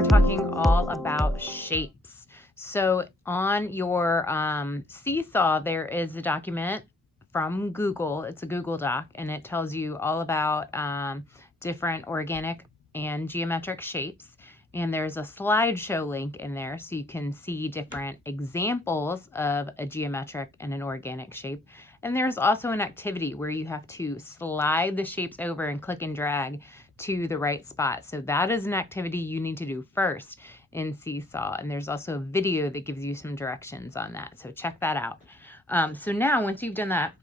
are talking all about shapes. So on your Seesaw, there is a document from Google. It's a Google Doc, and it tells you all about different organic and geometric shapes. And there's a slideshow link in there so you can see different examples of a geometric and an organic shape. And there's also an activity where you have to slide the shapes over and click and drag to the right spot. So that is an activity you need to do first in Seesaw. And there's also a video that gives you some directions on that. So check that out. So now once you've done that,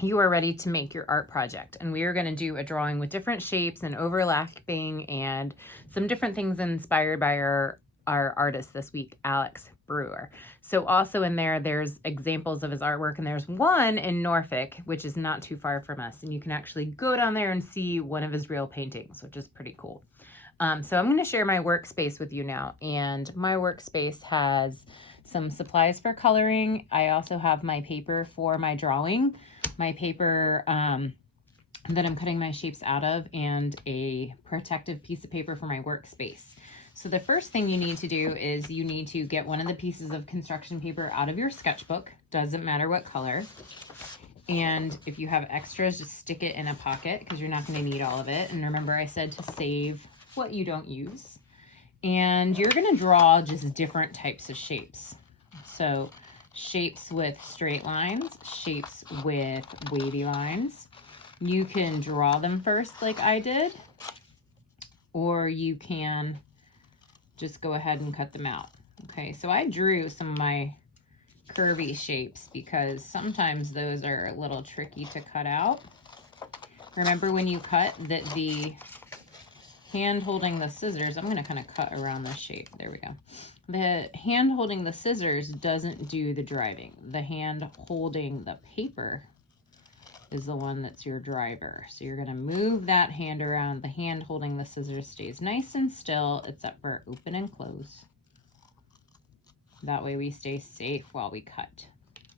you are ready to make your art project. And we are going to do a drawing with different shapes and overlapping and some different things inspired by our artist this week, Alex Brewer. So also in there, there's examples of his artwork, and there's one in Norfolk, which is not too far from us. And you can actually go down there and see one of his real paintings, which is pretty cool. So I'm going to share my workspace with you now. And my workspace has some supplies for coloring. I also have my paper for my drawing, my paper that I'm cutting my shapes out of, and a protective piece of paper for my workspace. So the first thing you need to do is you need to get one of the pieces of construction paper out of your sketchbook. Doesn't matter what color. And if you have extras, just stick it in a pocket because you're not going to need all of it. And remember, I said to save what you don't use. And you're going to draw just different types of shapes. So shapes with straight lines, shapes with wavy lines. You can draw them first like I did, or you can just go ahead and cut them out. Okay, so I drew some of my curvy shapes because sometimes those are a little tricky to cut out. Remember when you cut that the hand holding the scissors, I'm going to kind of cut around this shape. There we go. The hand holding the scissors doesn't do the driving. The hand holding the paper is the one that's your driver. So you're going to move that hand around. The hand holding the scissors stays nice and still, except for open and close. That way we stay safe while we cut.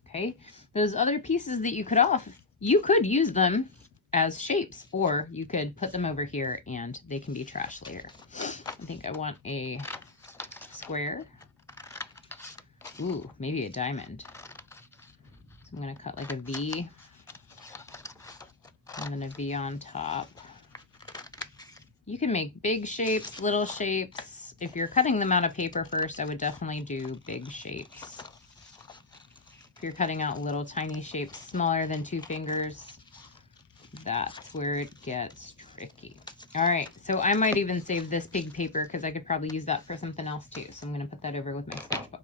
Okay, those other pieces that you cut off, you could use them as shapes, or you could put them over here and they can be trash later. I think I want a square. Ooh, maybe a diamond. So I'm going to cut like a V. And then a V on top. You can make big shapes, little shapes. If you're cutting them out of paper first, I would definitely do big shapes. If you're cutting out little tiny shapes smaller than 2 fingers, that's where it gets tricky. All right, so I might even save this big paper because I could probably use that for something else too. So I'm going to put that over with my sketchbook.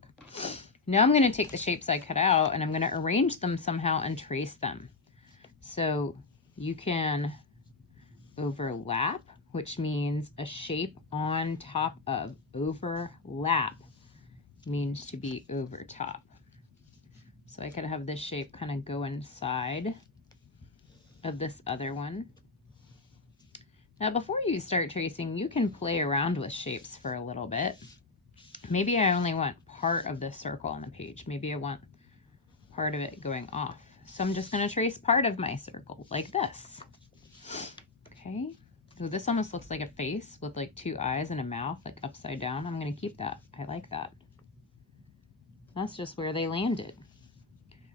Now I'm going to take the shapes I cut out and I'm going to arrange them somehow and trace them. So you can overlap, which means a shape on top of. Overlap means to be over top. So I could have this shape kind of go inside of this other one. Now before you start tracing, you can play around with shapes for a little bit. Maybe I only want part of the circle on the page. Maybe I want part of it going off. So I'm just going to trace part of my circle like this. Okay. Ooh, this almost looks like a face with like 2 eyes and a mouth, like upside down. I'm going to keep that. I like that. That's just where they landed.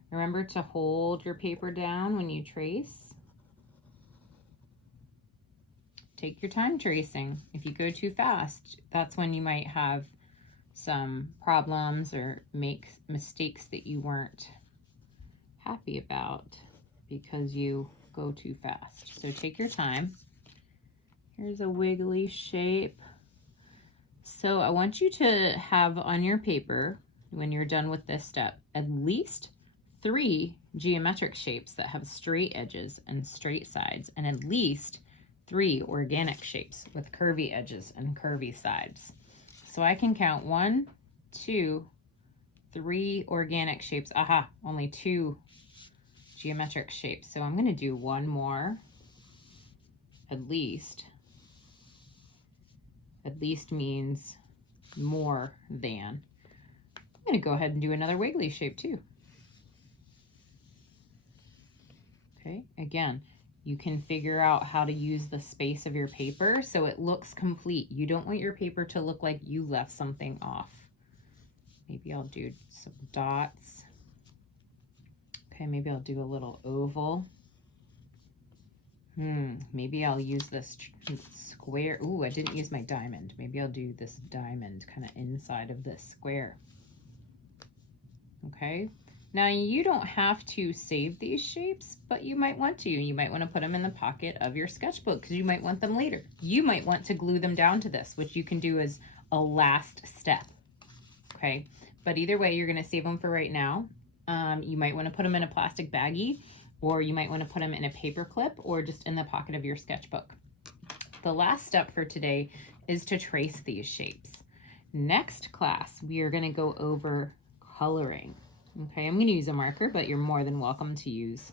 Remember to hold your paper down when you trace. Take your time tracing. If you go too fast, that's when you might have some problems or make mistakes that you weren't happy about because you go too fast. So take your time. Here's a wiggly shape. So I want you to have on your paper, when you're done with this step, at least 3 geometric shapes that have straight edges and straight sides, and at least 3 organic shapes with curvy edges and curvy sides. So I can count 1, 2, 3 organic shapes. Aha, only 2 geometric shapes. So I'm going to do 1 more, at least. At least means more than. I'm going to go ahead and do another wiggly shape too. Okay, again, You can figure out how to use the space of your paper so it looks complete. You don't want your paper to look like you left something off. Maybe I'll do some dots. Okay, maybe I'll do a little oval. Maybe I'll use this square. Ooh, I didn't use my diamond. Maybe I'll do this diamond kind of inside of this square. Okay, now you don't have to save these shapes, but you might want to. You might want to put them in the pocket of your sketchbook because you might want them later. You might want to glue them down to this, which you can do as a last step. Okay, but either way, you're going to save them for right now. You might want to put them in a plastic baggie, or you might want to put them in a paper clip or just in the pocket of your sketchbook. The last step for today is to trace these shapes. Next class, we are going to go over coloring. Okay, I'm going to use a marker, but you're more than welcome to use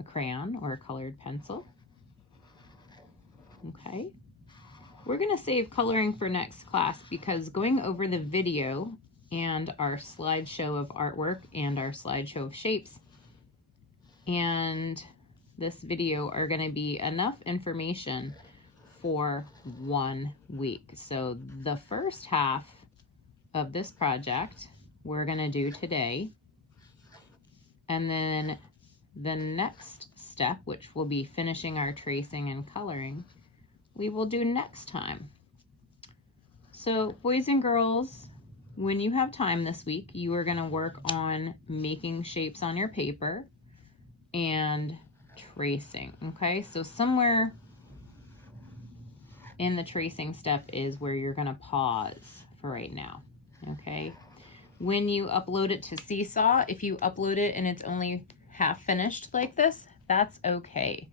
a crayon or a colored pencil. Okay, we're going to save coloring for next class because going over the video and our slideshow of artwork and our slideshow of shapes and this video are going to be enough information for 1 week. So the first half of this project we're going to do today, and then the next step, which will be finishing our tracing and coloring, we will do next time. So boys and girls, when you have time this week, you are going to work on making shapes on your paper and tracing. Okay, so somewhere in the tracing step is where you're going to pause for right now. Okay, when you upload it to Seesaw, if you upload it and it's only half finished like this, that's okay.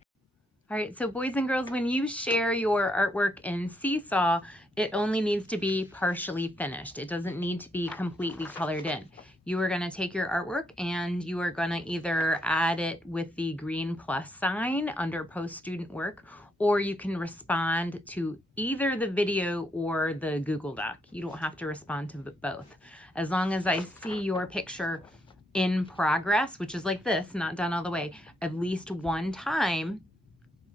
All right, so boys and girls, when you share your artwork in Seesaw, it only needs to be partially finished. It doesn't need to be completely colored in. You are going to take your artwork and you are going to either add it with the green plus sign under post student work, or you can respond to either the video or the Google Doc. You don't have to respond to both. As long as I see your picture in progress, which is like this, not done all the way, at least one time,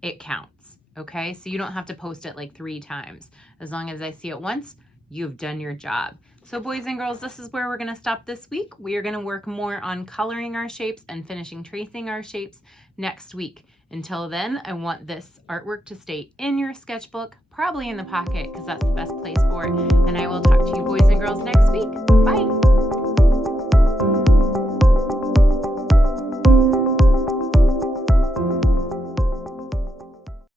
it counts. Okay, so you don't have to post it like 3 times. As long as I see it once, you've done your job. So boys and girls, this is where we're going to stop this week. We are going to work more on coloring our shapes and finishing tracing our shapes next week. Until then, I want this artwork to stay in your sketchbook, probably in the pocket because that's the best place for it. And I will talk to you boys and girls next week. Bye.